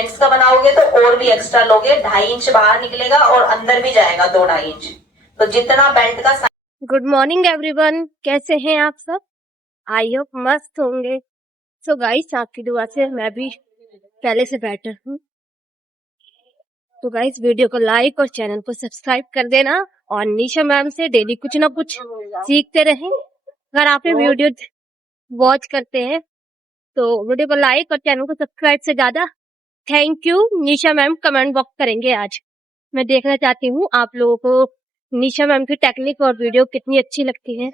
Gents का बनाओगे तो और भी एक्स्ट्रा लोगे, 2.5 इंच बाहर निकलेगा और अंदर भी जाएगा 2-2.5 इंच। तो जितना बेल्ट का। गुड मॉर्निंग एवरीवन, कैसे हैं आप सब? आई होप मस्त होंगे। सो गाइस, आपकी दुआ से मैं भी पहले से बेटर हूँ। तो गाइस, वीडियो को लाइक और चैनल को सब्सक्राइब कर देना और निशा मैम से डेली कुछ ना कुछ सीखते रहें। अगर आप ये वीडियो वॉच करते हैं तो वीडियो को लाइक और चैनल को सब्सक्राइब से ज्यादा thank you Nisha ma'am comment box करेंगे। आज मैं देखना चाहती हूँ आप लोगों को निशा मैम की टेक्निक और वीडियो कितनी अच्छी लगती है।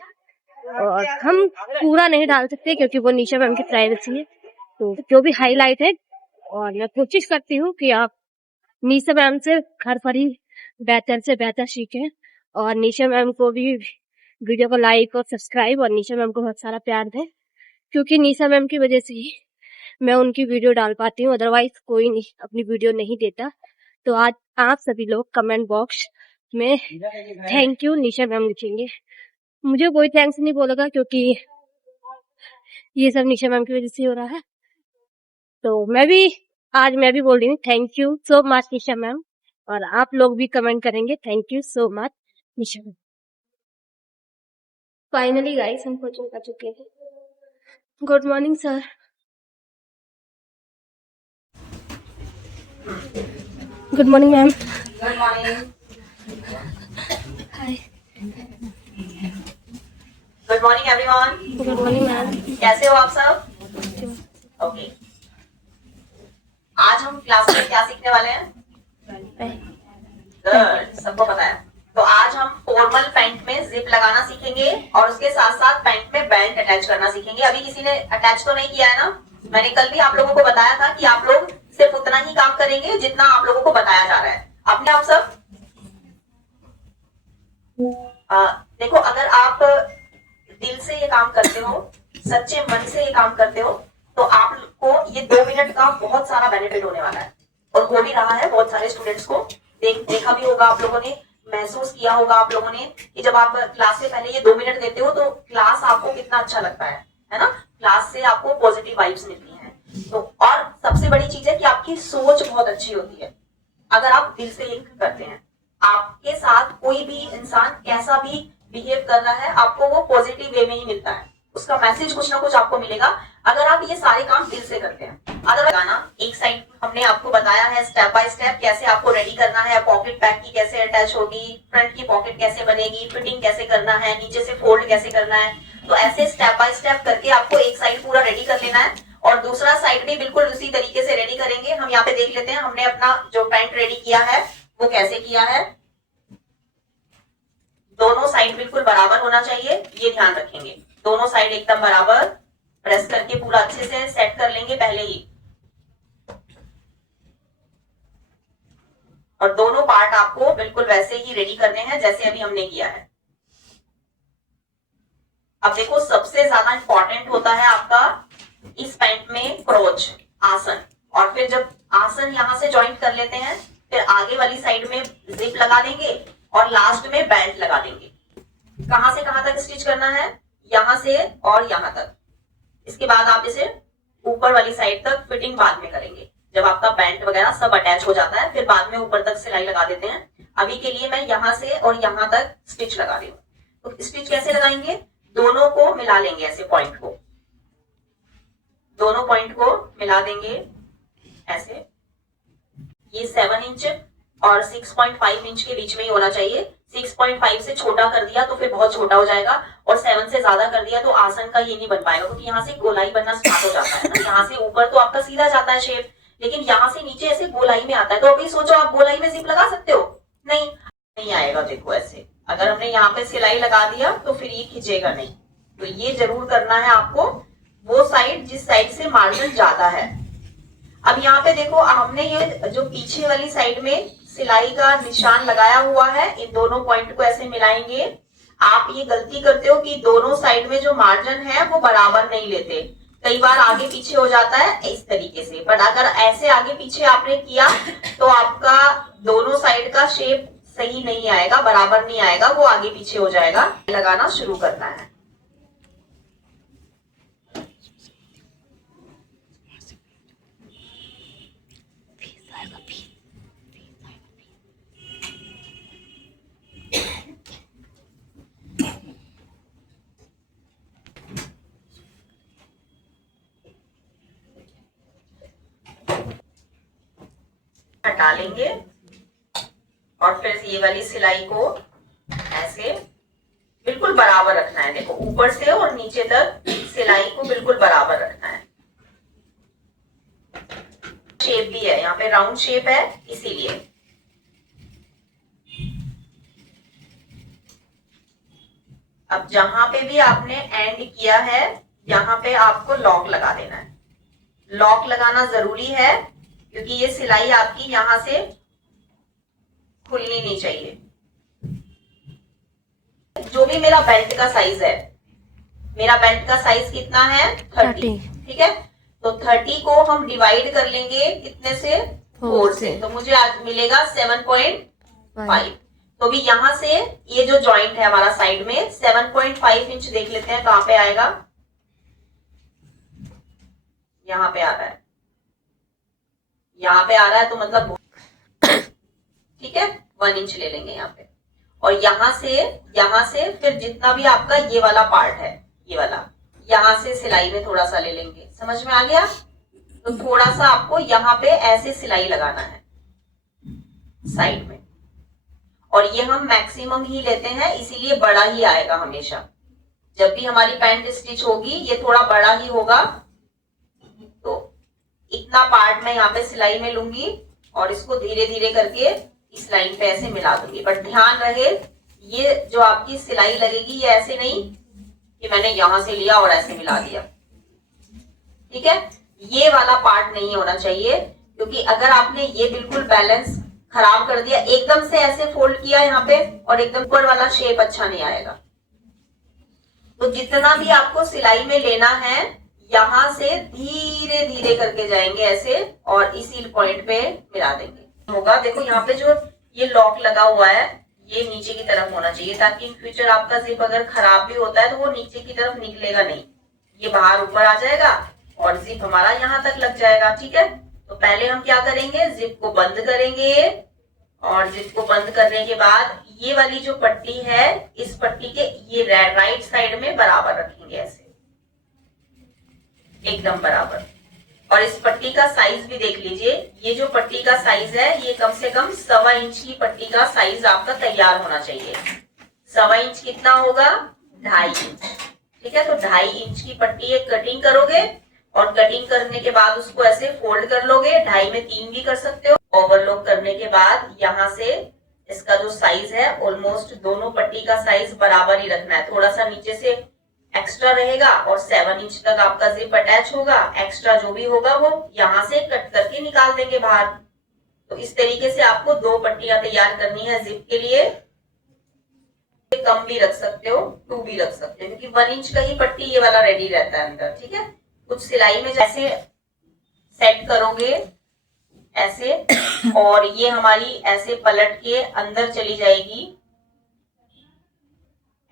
और हम पूरा नहीं डाल सकते क्योंकि वो निशा मैम की प्राइवेसी है, तो जो भी हाईलाइट है। और मैं कोशिश करती हूँ कि आप निशा मैम से घर पर ही बेहतर से बेहतर सीखें और निशा मैम को भी वीडियो को लाइक और सब्सक्राइब और निशा मैम को बहुत सारा प्यार दें, क्योंकि निशा मैम की वजह से ही मैं उनकी वीडियो डाल पाती हूँ, अदरवाइज कोई नहीं अपनी वीडियो नहीं देता। तो आज आप सभी लोग कमेंट बॉक्स में थैंक यू निशा मैम लिखेंगे। मुझे कोई थैंक्स नहीं बोलेगा क्योंकि ये सब निशा मैम की वजह से हो रहा है। तो आज मैं भी बोल रही हूँ thank you so much Nisha ma'am, और आप लोग भी कमेंट करेंगे thank you so much Nisha ma'am. Finally guys, हम कोचिंग कर चुके हैं। Good morning sir. Good morning ma'am. Good morning. Hi. Good morning everyone. Good morning ma'am. कैसे हो आप सब? ओके। आज हम क्लास में क्या सीखने वाले हैं? गुड, सबको पता है। तो आज हम फॉर्मल पैंट में जिप लगाना सीखेंगे और उसके साथ साथ पैंट में बेल्ट अटैच करना सीखेंगे। अभी किसी ने अटैच तो नहीं किया है ना? मैंने कल भी आप लोगों को बताया था कि आप लोग सिर्फ उतना ही काम करेंगे जितना आप लोगों को बताया जा रहा है। अपने आप सब देखो, अगर आप दिल से ये काम करते हो, सच्चे मन से ये काम करते हो, तो आपको ये 2 मिनट का बहुत सारा बेनिफिट होने वाला है और हो भी रहा है। बहुत सारे स्टूडेंट्स को देखा भी होगा आप लोगों ने, महसूस किया होगा आप लोगों ने कि जब आप क्लास से पहले ये 2 मिनट देते हो तो क्लास आपको कितना अच्छा लगता है ना? क्लास से आपको पॉजिटिव वाइब्स मिलती है। तो और सबसे बड़ी चीज है कि आपकी सोच बहुत अच्छी होती है अगर आप दिल से ये करते हैं। आपके साथ कोई भी इंसान कैसा भी बिहेव कर रहा है, आपको वो पॉजिटिव वे में ही मिलता है, उसका मैसेज कुछ ना कुछ आपको मिलेगा अगर आप ये सारे काम दिल से करते हैं। अगर गाना एक साइड हमने आपको बताया है स्टेप बाय स्टेप कैसे आपको रेडी करना है, पॉकेट बैक की कैसे अटैच होगी, फ्रंट की पॉकेट कैसे बनेगी, फिटिंग कैसे करना है, नीचे से फोल्ड कैसे करना है। तो ऐसे स्टेप बाय स्टेप करके आपको एक साइड पूरा रेडी कर लेना है और दूसरा साइड भी बिल्कुल उसी तरीके से रेडी करेंगे। हम यहाँ पे देख लेते हैं हमने अपना जो पैंट रेडी किया है वो कैसे किया है। दोनों साइड बिल्कुल बराबर होना चाहिए, ये ध्यान रखेंगे। दोनों साइड एकदम बराबर प्रेस करके पूरा अच्छे से सेट कर लेंगे पहले ही, और दोनों पार्ट आपको बिल्कुल वैसे ही रेडी करने हैं जैसे अभी हमने किया है। अब देखो, सबसे ज्यादा इंपॉर्टेंट होता है आपका इस पैंट में क्रोच आसन, और फिर जब आसन यहां से ज्वाइंट कर लेते हैं फिर आगे वाली साइड में जिप लगा देंगे और लास्ट में बेल्ट लगा देंगे। कहां से कहां तक स्टिच करना है? यहां से और यहां तक। इसके बाद आप इसे ऊपर वाली साइड तक फिटिंग बाद में करेंगे जब आपका पैंट वगैरह सब अटैच हो जाता है, फिर बाद में ऊपर तक सिलाई लगा देते हैं। अभी के लिए मैं यहां से और यहां तक स्टिच लगा रही हूँ। तो स्टिच कैसे लगाएंगे? दोनों को मिला लेंगे, ऐसे पॉइंट को, दोनों पॉइंट को मिला देंगे ऐसे। ये 7 इंच और 6.5 इंच के बीच में ही होना चाहिए। 6.5 से छोटा कर दिया तो फिर बहुत छोटा हो जाएगा और 7 से ज्यादा कर दिया तो आसन का ये नहीं बन पाएगा, क्योंकि यहाँ से गोलाई बनना स्टार्ट हो जाता है ना। यहाँ से ऊपर तो आपका सीधा जाता है शेप, लेकिन यहाँ से नीचे ऐसे गोलाई में आता है। तो अभी सोचो आप गोलाई में जिप लगा सकते हो? नहीं आएगा। देखो ऐसे अगर हमने यहाँ पे सिलाई लगा दिया तो फिर ये खिंचेगा नहीं। तो ये जरूर करना है आपको, वो साइड जिस साइड से मार्जिन ज्यादा है। अब यहाँ पे देखो, हमने ये जो पीछे वाली साइड में सिलाई का निशान लगाया हुआ है, इन दोनों पॉइंट को ऐसे मिलाएंगे। आप ये गलती करते हो कि दोनों साइड में जो मार्जिन है वो बराबर नहीं लेते, कई बार आगे पीछे हो जाता है इस तरीके से। बट अगर ऐसे आगे पीछे आपने किया तो आपका दोनों साइड का शेप सही नहीं आएगा, बराबर नहीं आएगा, वो आगे पीछे हो जाएगा। लगाना शुरू करना है। हटा लेंगे और फिर ये वाली सिलाई को ऐसे बिल्कुल बराबर रखना है। देखो ऊपर से और नीचे तक सिलाई को बिल्कुल बराबर रखना है। शेप भी है, यहाँ पे राउंड शेप है इसीलिए। अब जहां पे भी आपने एंड किया है यहाँ पे आपको लॉक लगा देना है। लॉक लगाना जरूरी है क्योंकि ये सिलाई आपकी यहां से खुलनी नहीं चाहिए। जो भी मेरा बेल्ट का साइज है, मेरा बेल्ट का साइज कितना है 30, ठीक है। तो 30 को हम डिवाइड कर लेंगे कितने से 4 से, तो मुझे आज मिलेगा 7.5। तो भी यहां से ये जो जॉइंट है हमारा साइड में 7.5 इंच देख लेते हैं कहां पे आएगा। यहाँ पे आ रहा है, यहाँ पे आ रहा है तो मतलब ठीक है 1 इंच ले लेंगे यहाँ पे। और यहाँ से फिर जितना भी आपका ये वाला पार्ट है, ये वाला यहाँ से सिलाई में थोड़ा सा ले लेंगे। समझ में आ गया? तो थोड़ा सा आपको यहाँ पे ऐसे सिलाई लगाना है साइड में। और ये हम मैक्सिमम ही लेते हैं इसीलिए बड़ा ही आएगा हमेशा। जब भी हमारी पैंट स्टिच होगी ये थोड़ा बड़ा ही होगा। तो इतना पार्ट मैं यहाँ पे सिलाई में लूंगी और इसको धीरे धीरे करके इस लाइन पे ऐसे मिला दूंगी। बट ध्यान रहे ये जो आपकी सिलाई लगेगी ये ऐसे नहीं कि मैंने यहां से लिया और ऐसे मिला दिया, ठीक है। ये वाला पार्ट नहीं होना चाहिए क्योंकि अगर आपने ये बिल्कुल बैलेंस खराब कर दिया, एकदम से ऐसे फोल्ड किया यहाँ पे और एकदम ऊपर वाला शेप अच्छा नहीं आएगा। तो जितना भी आपको सिलाई में लेना है यहां से धीरे धीरे करके जाएंगे ऐसे और इसी पॉइंट पे मिला देंगे। होगा देखो यहाँ पे जो ये लॉक लगा हुआ है ये नीचे की तरफ होना चाहिए ताकि इन फ्यूचर आपका जिप अगर खराब भी होता है तो वो नीचे की तरफ निकलेगा नहीं, ये बाहर ऊपर आ जाएगा और जिप हमारा यहाँ तक लग जाएगा, ठीक है। तो पहले हम क्या करेंगे, जिप को बंद करेंगे और जिप को बंद करने के बाद ये वाली जो पट्टी है इस पट्टी के ये राइट साइड में बराबर रखेंगे ऐसे एकदम बराबर। और इस पट्टी का साइज भी देख लीजिए, ये जो पट्टी का साइज है ये कम से कम 1.25 इंच की पट्टी का साइज आपका तैयार होना चाहिए। 1.25 इंच कितना होगा 2.5 इंच, ठीक है। तो 2.5 इंच की पट्टी एक कटिंग करोगे और कटिंग करने के बाद उसको ऐसे फोल्ड कर लोगे, 2.5 में 3 भी कर सकते हो। ओवरलॉक करने के बाद यहाँ से इसका जो साइज है ऑलमोस्ट दोनों पट्टी का साइज बराबर ही रखना है। थोड़ा सा नीचे से एक्स्ट्रा रहेगा और 7 इंच तक आपका जिप अटैच होगा। एक्स्ट्रा जो भी होगा वो यहाँ से कट करके निकाल देंगे बाहर। तो इस तरीके से आपको 2 पट्टियां तैयार करनी है जिप के लिए। कम भी रख सकते हो, 2 भी रख सकते हो क्योंकि 1 इंच का ही पट्टी ये वाला रेडी रहता है अंदर, ठीक है। कुछ सिलाई में जैसे सेट करोगे ऐसे और ये हमारी ऐसे पलट के अंदर चली जाएगी,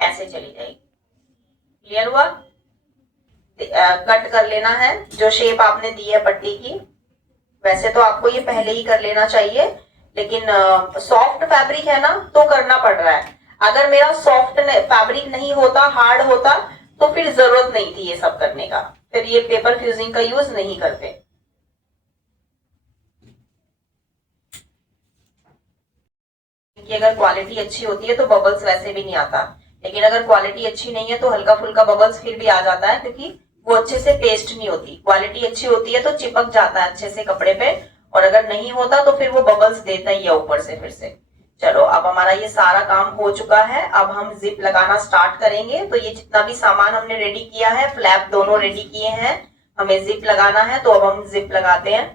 ऐसे चली जाएगी। क्लियर हुआ? कट कर लेना है जो शेप आपने दी है पट्टी की। वैसे तो आपको ये पहले ही कर लेना चाहिए लेकिन सॉफ्ट फैब्रिक है ना तो करना पड़ रहा है। अगर मेरा सॉफ्ट फैब्रिक नहीं होता, हार्ड होता तो फिर जरूरत नहीं थी ये सब करने का, फिर ये पेपर फ्यूजिंग का यूज नहीं करते। कि अगर क्वालिटी अच्छी होती है तो बबल्स वैसे भी नहीं आता, लेकिन अगर क्वालिटी अच्छी नहीं है तो हल्का फुल्का बबल्स फिर भी आ जाता है क्योंकि वो अच्छे से पेस्ट नहीं होती। क्वालिटी अच्छी होती है तो चिपक जाता है अच्छे से कपड़े पे और अगर नहीं होता तो फिर वो बबल्स देता ही है ऊपर से फिर से। चलो अब हमारा ये सारा काम हो चुका है, अब हम जिप लगाना स्टार्ट करेंगे। तो ये जितना भी सामान हमने रेडी किया है, फ्लैप दोनों रेडी किए हैं, हमें जिप लगाना है। तो अब हम जिप लगाते हैं।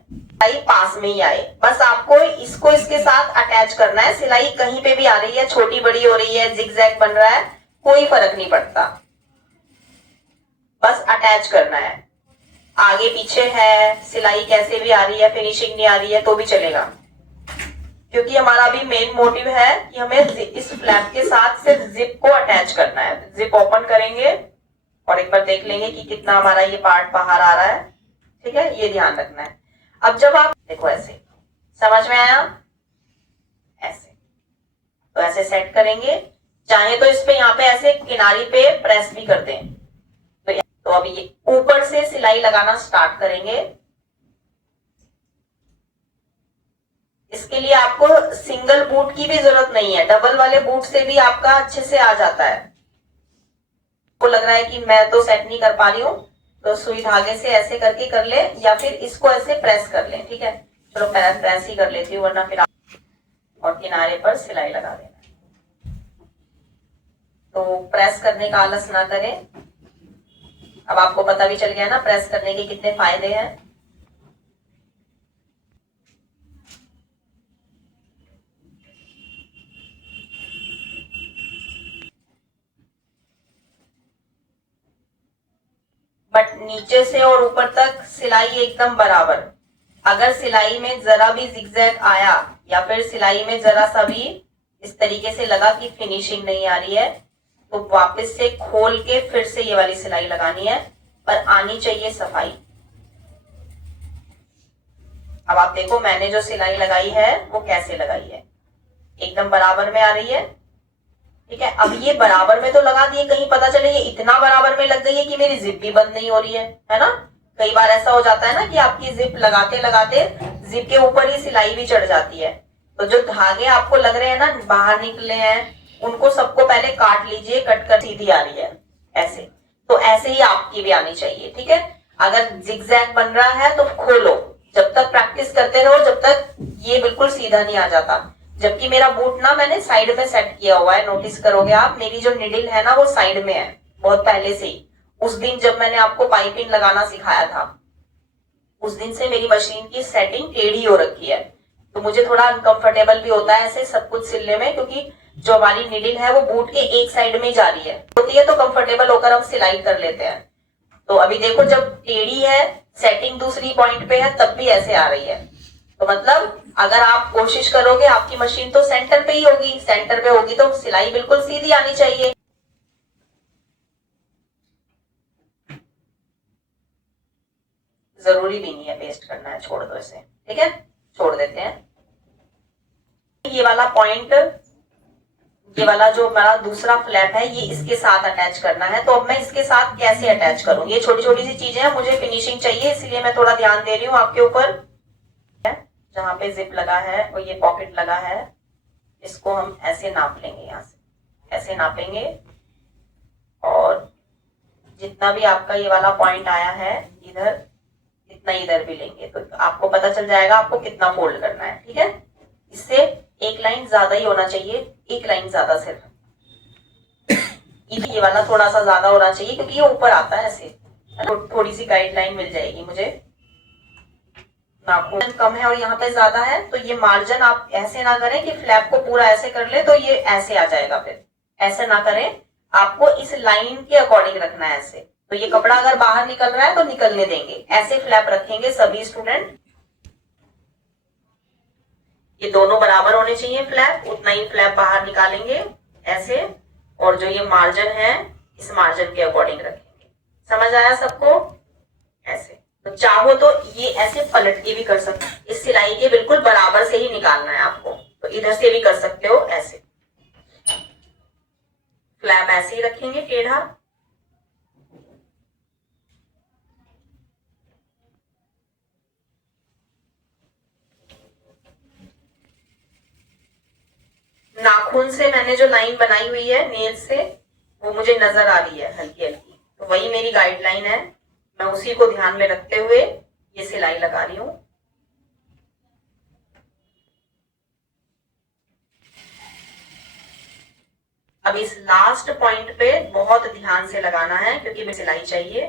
सिलाई पास में ही आए, बस आपको इसको इसके साथ अटैच करना है। सिलाई कहीं पे भी आ रही है, छोटी बड़ी हो रही है, जिगजैग बन रहा है, कोई फर्क नहीं पड़ता, बस अटैच करना है। आगे पीछे है, सिलाई कैसे भी आ रही है, फिनिशिंग नहीं आ रही है तो भी चलेगा क्योंकि हमारा भी मेन मोटिव है कि हमें इस फ्लैप के साथ सिर्फ जिप को अटैच करना है। जिप ओपन करेंगे और एक बार देख लेंगे कि कितना हमारा ये पार्ट बाहर आ रहा है, ठीक है, ये ध्यान रखना है। अब जब आप देखो ऐसे, समझ में आया? ऐसे तो ऐसे सेट करेंगे, चाहे तो इस पे यहाँ पे ऐसे किनारी पे प्रेस भी कर दें। तो अभी ये ऊपर से सिलाई लगाना स्टार्ट करेंगे। सिंगल बूट की भी जरूरत नहीं है, डबल वाले बूट से भी आपका अच्छे से आ जाता है। को लग रहा है कि मैं तो सेट नहीं कर पा रही हूँ, तो सुई धागे से ऐसे करके कर ले, या फिर इसको ऐसे प्रेस कर ले। ठीक है, चलो प्रेस ही कर लेती हूँ, वरना फिर और किनारे पर सिलाई लगा देना। तो प्रेस करने का आलस ना करें। अब आपको पता भी चल गया ना प्रेस करने के कितने फायदे हैं। बट नीचे से और ऊपर तक सिलाई एकदम बराबर। अगर सिलाई में जरा भी जिगजैग आया या फिर सिलाई में जरा सा भी इस तरीके से लगा कि फिनिशिंग नहीं आ रही है, तो वापस से खोल के फिर से ये वाली सिलाई लगानी है, पर आनी चाहिए सफाई। अब आप देखो मैंने जो सिलाई लगाई है वो कैसे लगाई है, एकदम बराबर में आ रही है। ठीक है, अब ये बराबर में तो लगा दिए, कहीं पता चले ये इतना बराबर में लग गई है कि मेरी जिप भी बंद नहीं हो रही है ना। कई बार ऐसा हो जाता है ना कि आपकी जिप लगाते लगाते जिप के ऊपर ही सिलाई भी चढ़ जाती है। तो जो धागे आपको लग रहे हैं ना बाहर निकले हैं, उनको सबको पहले काट लीजिए, कट कर सीधी आ रही है ऐसे। तो ऐसे ही आपकी भी आनी चाहिए। ठीक है, अगर जिगजैग बन रहा है तो खोलो, जब तक प्रैक्टिस करते रहो जब तक ये बिल्कुल सीधा नहीं आ जाता। जबकि मेरा बूट ना मैंने साइड में सेट किया हुआ है, नोटिस करोगे आप, मेरी जो निडल है ना वो साइड में है बहुत पहले से ही। उस दिन जब मैंने आपको पाइपिंग लगाना सिखाया था, उस दिन से मेरी मशीन की सेटिंग टेढ़ी हो रखी है। तो मुझे थोड़ा अनकंफर्टेबल भी होता है ऐसे सब कुछ सिलने में, क्योंकि जो हमारी निडल है वो बूट के एक साइड में ही जा रही है होती है, तो कंफर्टेबल होकर हम सिलाई कर लेते हैं। तो अभी देखो जब टेढ़ी है, सेटिंग दूसरी पॉइंट पे है, तब भी ऐसे आ रही है। तो मतलब अगर आप कोशिश करोगे, आपकी मशीन तो सेंटर पे ही होगी, सेंटर पे होगी तो सिलाई बिल्कुल सीधी आनी चाहिए। जरूरी भी नहीं है पेस्ट करना है, छोड़ दो इसे। ठीक है, छोड़ देते हैं। ये वाला पॉइंट, ये वाला जो हमारा दूसरा फ्लैप है, ये इसके साथ अटैच करना है। तो अब मैं इसके साथ कैसे अटैच करूं, ये छोटी छोटी सी चीजें हैं, मुझे फिनिशिंग चाहिए इसलिए मैं थोड़ा ध्यान दे रही हूँ आपके ऊपर। जहां पे जिप लगा है और ये पॉकेट लगा है, इसको हम ऐसे नाप लेंगे, यहां से ऐसे नापेंगे, और जितना भी आपका ये वाला पॉइंट आया है इधर, इतना इधर भी लेंगे, तो आपको पता चल जाएगा आपको कितना फोल्ड करना है। ठीक है, इससे एक लाइन ज्यादा ही होना चाहिए, एक लाइन ज्यादा सिर्फ। ये वाला थोड़ा सा ज्यादा होना चाहिए क्योंकि ये ऊपर आता है ऐसे, थोड़ी सी गाइडलाइन मिल जाएगी मुझे। नाखून कम है और यहाँ पे ज्यादा है, तो ये मार्जिन आप ऐसे ना करें कि फ्लैप को पूरा ऐसे कर ले तो ये ऐसे आ जाएगा, फिर ऐसे ना करें, आपको इस लाइन के अकॉर्डिंग रखना है ऐसे। तो ये कपड़ा अगर बाहर निकल रहा है तो निकलने देंगे, ऐसे फ्लैप रखेंगे सभी स्टूडेंट। ये दोनों बराबर होने चाहिए फ्लैप, उतना ही फ्लैप बाहर निकालेंगे ऐसे, और जो ये मार्जिन है इस मार्जिन के अकॉर्डिंग रखेंगे। समझ आया सबको? ऐसे। तो चाहो तो ये ऐसे पलट के भी कर सकते, इस सिलाई के बिल्कुल बराबर से ही निकालना है आपको, तो इधर से भी कर सकते हो ऐसे। फ्लैप ऐसे ही रखेंगे टेढ़ा। नाखून से मैंने जो लाइन बनाई हुई है नेल से, वो मुझे नजर आ रही है हल्की हल्की, तो वही मेरी गाइडलाइन है, मैं उसी को ध्यान में रखते हुए ये सिलाई लगा रही हूं। अब इस लास्ट पॉइंट पे बहुत ध्यान से लगाना है क्योंकि मुझे सिलाई चाहिए।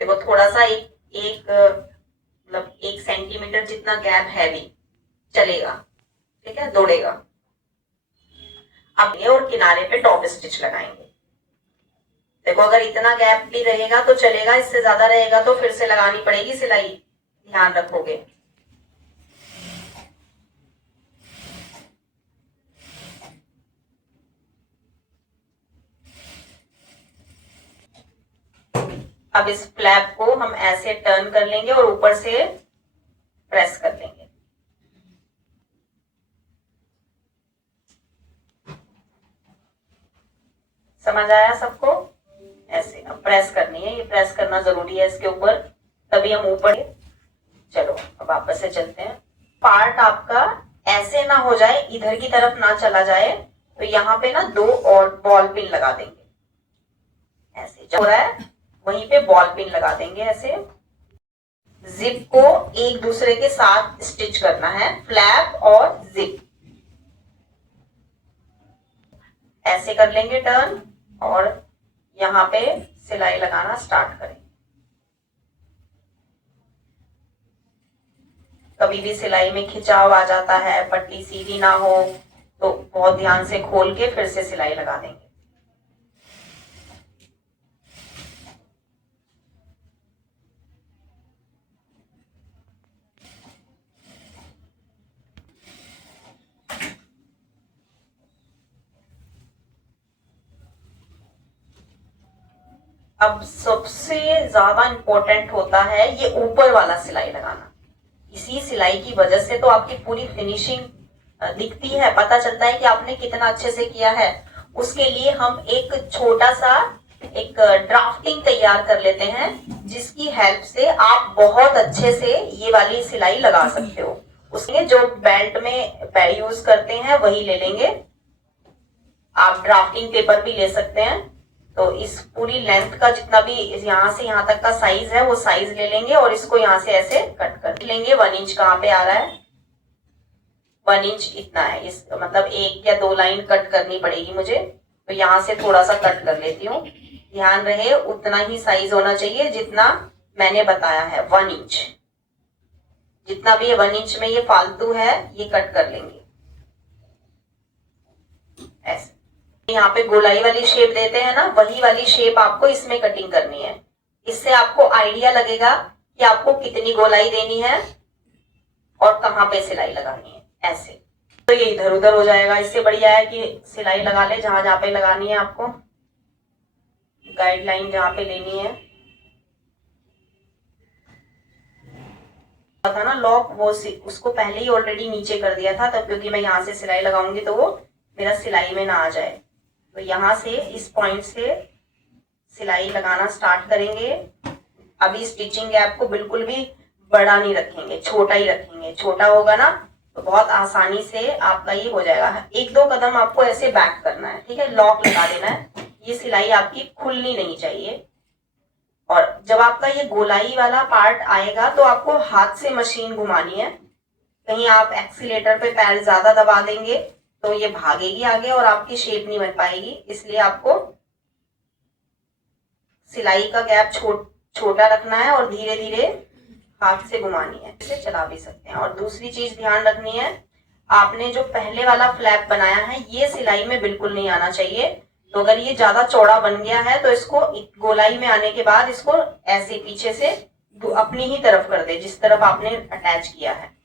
देखो थोड़ा सा एक मतलब 1 सेंटीमीटर जितना गैप है भी चलेगा, ठीक है, दौड़ेगा। अब ये और किनारे पे टॉप स्टिच लगाएंगे। देखो अगर इतना गैप भी रहेगा तो चलेगा, इससे ज्यादा रहेगा तो फिर से लगानी पड़ेगी सिलाई, ध्यान रखोगे। अब इस फ्लैप को हम ऐसे टर्न कर लेंगे और ऊपर से प्रेस कर लेंगे। समझ आया सबको? ऐसे अब प्रेस करनी है, ये प्रेस करना जरूरी है इसके ऊपर, तभी हम ऊपर। चलो अब वापस से चलते हैं। पार्ट आपका ऐसे ना हो जाए, इधर की तरफ ना चला जाए, तो यहाँ पे ना 2 और बॉल पिन लगा देंगे। ऐसे जो हो रहा है वहीं पे बॉल पिन लगा देंगे। ऐसे जिप को एक दूसरे के साथ स्टिच करना है, फ्लैप और जिप ऐसे कर लेंगे टर्न, और यहाँ पे सिलाई लगाना स्टार्ट करें। कभी भी सिलाई में खिंचाव आ जाता है, पट्टी सीधी ना हो, तो बहुत ध्यान से खोल के फिर से सिलाई लगा देंगे। अब सबसे ज्यादा इंपॉर्टेंट होता है ये ऊपर वाला सिलाई लगाना। इसी सिलाई की वजह से तो आपकी पूरी फिनिशिंग दिखती है, पता चलता है कि आपने कितना अच्छे से किया है। उसके लिए हम एक छोटा सा एक ड्राफ्टिंग तैयार कर लेते हैं, जिसकी हेल्प से आप बहुत अच्छे से ये वाली सिलाई लगा सकते हो। उसके जो बेल्ट में यूज करते हैं वही ले लेंगे। आप ड्राफ्टिंग पेपर भी ले सकते हैं। तो इस पूरी लेंथ का जितना भी यहाँ से यहाँ तक का साइज है वो साइज ले लेंगे, और इसको यहाँ से ऐसे कट कर लेंगे। 1 इंच कहाँ पे आ रहा है? 1 इंच इतना है। इस मतलब 1 या 2 लाइन कट करनी पड़ेगी मुझे, तो यहाँ से थोड़ा सा कट कर लेती हूँ। ध्यान रहे उतना ही साइज होना चाहिए जितना मैंने बताया है, 1 इंच। जितना भी 1 इंच में ये फालतू है ये कट कर लेंगे ऐसे। यहाँ पे गोलाई वाली शेप देते हैं ना, वही वाली शेप आपको इसमें कटिंग करनी है। इससे आपको आइडिया लगेगा कि आपको कितनी गोलाई देनी है और कहाँ पे सिलाई लगानी है। ऐसे तो ये इधर उधर हो जाएगा। इससे बढ़िया है कि सिलाई लगा ले जहां जहां पे लगानी है, आपको गाइडलाइन जहां पे लेनी है। था ना लॉक, वो उसको पहले ही ऑलरेडी नीचे कर दिया था, तब क्योंकि मैं यहाँ से सिलाई लगाऊंगी तो वो मेरा सिलाई में ना आ जाए। तो यहाँ से इस पॉइंट से सिलाई लगाना स्टार्ट करेंगे। अभी स्टिचिंग गैप को बिल्कुल भी बड़ा नहीं रखेंगे, छोटा ही रखेंगे। छोटा होगा ना तो बहुत आसानी से आपका ये हो जाएगा। 1-2 कदम आपको ऐसे बैक करना है, ठीक है, लॉक लगा देना है। ये सिलाई आपकी खुलनी नहीं चाहिए। और जब आपका ये गोलाई वाला पार्ट आएगा तो आपको हाथ से मशीन घुमानी है। कहीं आप एक्सीलेटर पे पैर ज्यादा दबा देंगे तो ये भागेगी आगे और आपकी शेप नहीं बन पाएगी। इसलिए आपको सिलाई का गैप छोटा रखना है और धीरे धीरे हाथ से घुमानी है। इसे चला भी सकते हैं। और दूसरी चीज ध्यान रखनी है, आपने जो पहले वाला फ्लैप बनाया है ये सिलाई में बिल्कुल नहीं आना चाहिए। तो अगर ये ज्यादा चौड़ा बन गया है तो इसको गोलाई में आने के बाद इसको ऐसे पीछे से अपनी ही तरफ कर दे, जिस तरफ आपने अटैच किया है।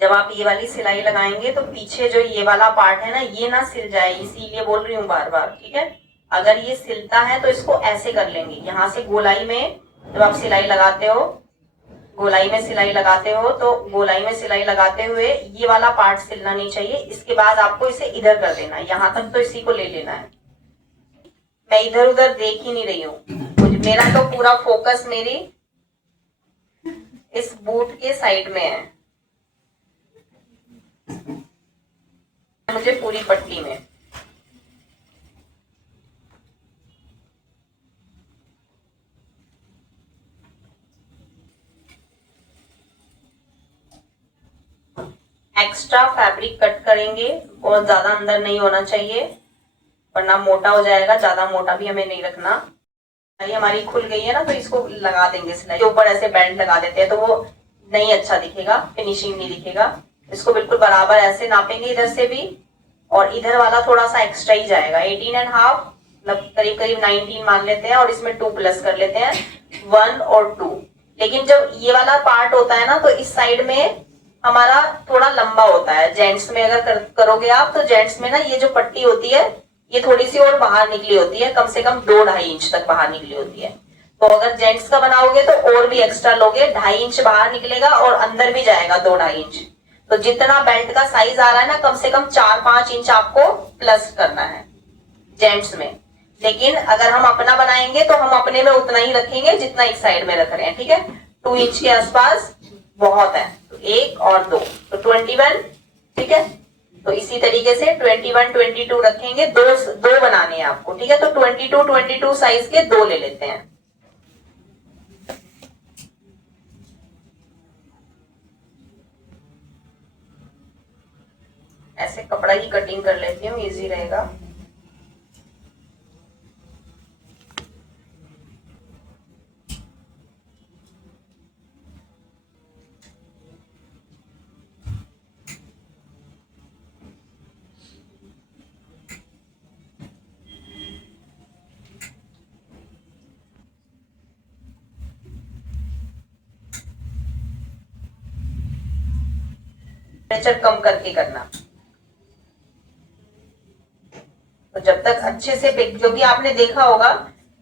जब आप ये वाली सिलाई लगाएंगे तो पीछे जो ये वाला पार्ट है ना, ये ना सिल जाए, इसीलिए बोल रही हूँ बार बार, ठीक है। अगर ये सिलता है तो इसको ऐसे कर लेंगे। यहाँ से गोलाई में जब आप सिलाई लगाते हो, गोलाई में सिलाई लगाते हो तो गोलाई में सिलाई लगाते हुए ये वाला पार्ट सिलना नहीं चाहिए। इसके बाद आपको इसे इधर कर देना है, यहाँ तक तो इसी को ले लेना है। मैं इधर उधर देख ही नहीं रही हूँ, मेरा तो पूरा फोकस मेरी इस बूट के साइड में है, मुझे पूरी पट्टी में। एक्स्ट्रा फैब्रिक कट करेंगे, बहुत ज्यादा अंदर नहीं होना चाहिए वरना मोटा हो जाएगा। ज्यादा मोटा भी हमें नहीं रखना। ये हमारी खुल गई है ना, तो इसको लगा देंगे सिलाई के ऊपर। ऐसे बैंड लगा देते हैं तो वो नहीं अच्छा दिखेगा, फिनिशिंग नहीं दिखेगा। इसको बिल्कुल बराबर ऐसे नापेंगे इधर से भी, और इधर वाला थोड़ा सा एक्स्ट्रा ही जाएगा। 18.5 मतलब करीब करीब 19 मान लेते हैं, और इसमें 2 प्लस कर लेते हैं, 1 और 2। लेकिन जब ये वाला पार्ट होता है ना तो इस साइड में हमारा थोड़ा लंबा होता है। जेंट्स में अगर करोगे आप तो जेंट्स में ना ये जो पट्टी होती है ये थोड़ी सी और बाहर निकली होती है, कम से कम 2-2.5 इंच तक बाहर निकली होती है। तो अगर जेंट्स का बनाओगे तो और भी एक्स्ट्रा लोगे, 2.5 इंच बाहर निकलेगा और अंदर भी जाएगा 2-2.5 इंच। तो जितना बेल्ट का साइज आ रहा है ना, कम से कम 4-5 इंच आपको प्लस करना है जेंट्स में। लेकिन अगर हम अपना बनाएंगे तो हम अपने में उतना ही रखेंगे जितना एक साइड में रख रहे हैं, ठीक है। 2 इंच के आसपास बहुत है, तो 1 और 2 तो 21, ठीक है। तो इसी तरीके से 21, 22 रखेंगे, दो बनाने हैं आपको, ठीक है। तो 22 साइज के 2 ले लेते हैं। ऐसे कपड़ा की कटिंग कर लेती हूँ, इजी रहेगा। टेम्परेचर कम करके करना। तो जब तक अच्छे से, क्योंकि आपने देखा होगा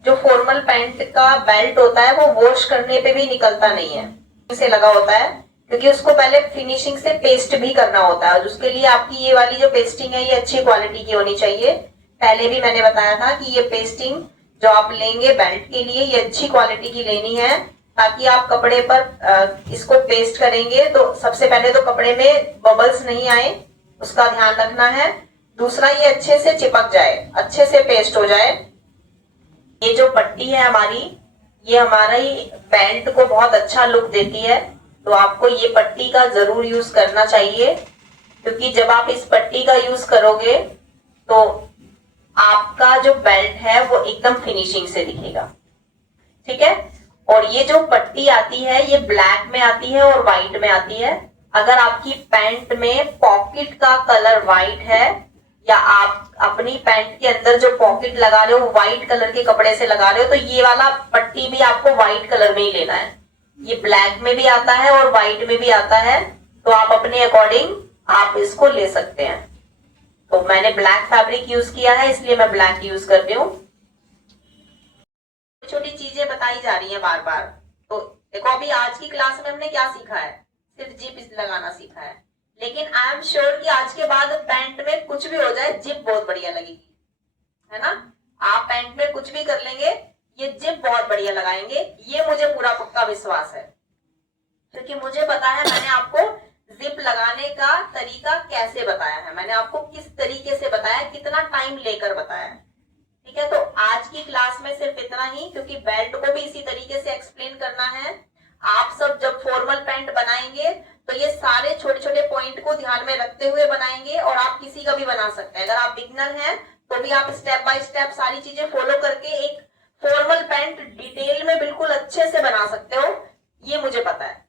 जो फॉर्मल पैंट का बेल्ट होता है वो वॉश करने पे भी निकलता नहीं है, से लगा होता है, क्योंकि उसको पहले फिनिशिंग से पेस्ट भी करना होता है। उसके लिए आपकी ये वाली जो पेस्टिंग है ये अच्छी क्वालिटी की होनी चाहिए। पहले भी मैंने बताया था कि ये पेस्टिंग जो आप लेंगे बेल्ट के लिए ये अच्छी क्वालिटी की लेनी है, ताकि आप कपड़े पर इसको पेस्ट करेंगे तो सबसे पहले तो कपड़े में बबल्स नहीं आए, उसका ध्यान रखना है। दूसरा, ये अच्छे से चिपक जाए, अच्छे से पेस्ट हो जाए। ये जो पट्टी है हमारी, ये हमारा ही बेल्ट को बहुत अच्छा लुक देती है, तो आपको ये पट्टी का जरूर यूज करना चाहिए, क्योंकि जब आप इस पट्टी का यूज करोगे तो आपका जो बेल्ट है वो एकदम फिनिशिंग से दिखेगा, ठीक है। और ये जो पट्टी आती है ये ब्लैक में आती है और व्हाइट में आती है। अगर आपकी पैंट में पॉकेट का कलर व्हाइट है, या आप अपनी पैंट के अंदर जो पॉकेट लगा रहे हो व्हाइट कलर के कपड़े से लगा रहे हो, तो ये वाला पट्टी भी आपको व्हाइट कलर में ही लेना है। ये ब्लैक में भी आता है और व्हाइट में भी आता है, तो आप अपने अकॉर्डिंग आप इसको ले सकते हैं। तो मैंने ब्लैक फैब्रिक यूज किया है, इसलिए मैं ब्लैक यूज कर रही हूँ। छोटी चीजें बताई जा रही है बार बार। तो देखो, अभी आज की क्लास में हमने क्या सीखा है, सिर्फ जिप लगाना सीखा है, लेकिन आई एम श्योर कि आज के बाद पैंट में कुछ भी हो जाए जिप बहुत बढ़िया लगेगी, है ना। आप पैंट में कुछ भी कर लेंगे, ये जिप बहुत बढ़िया लगाएंगे, ये मुझे पूरा पक्का विश्वास है, क्योंकि मुझे पता है मैंने आपको जिप लगाने का तरीका कैसे बताया है, मैंने आपको किस तरीके से बताया, कितना टाइम लेकर बताया है, ठीक है। तो आज की क्लास में सिर्फ इतना ही, क्योंकि बेल्ट को भी इसी तरीके से एक्सप्लेन करना है। आप सब जब फॉर्मल पैंट बनाएंगे तो ये सारे छोटे छोटे पॉइंट को ध्यान में रखते हुए बनाएंगे, और आप किसी का भी बना सकते हैं। अगर आप बिगनर हैं तो भी आप स्टेप बाय स्टेप सारी चीजें फॉलो करके एक फॉर्मल पैंट डिटेल में बिल्कुल अच्छे से बना सकते हो, ये मुझे पता है।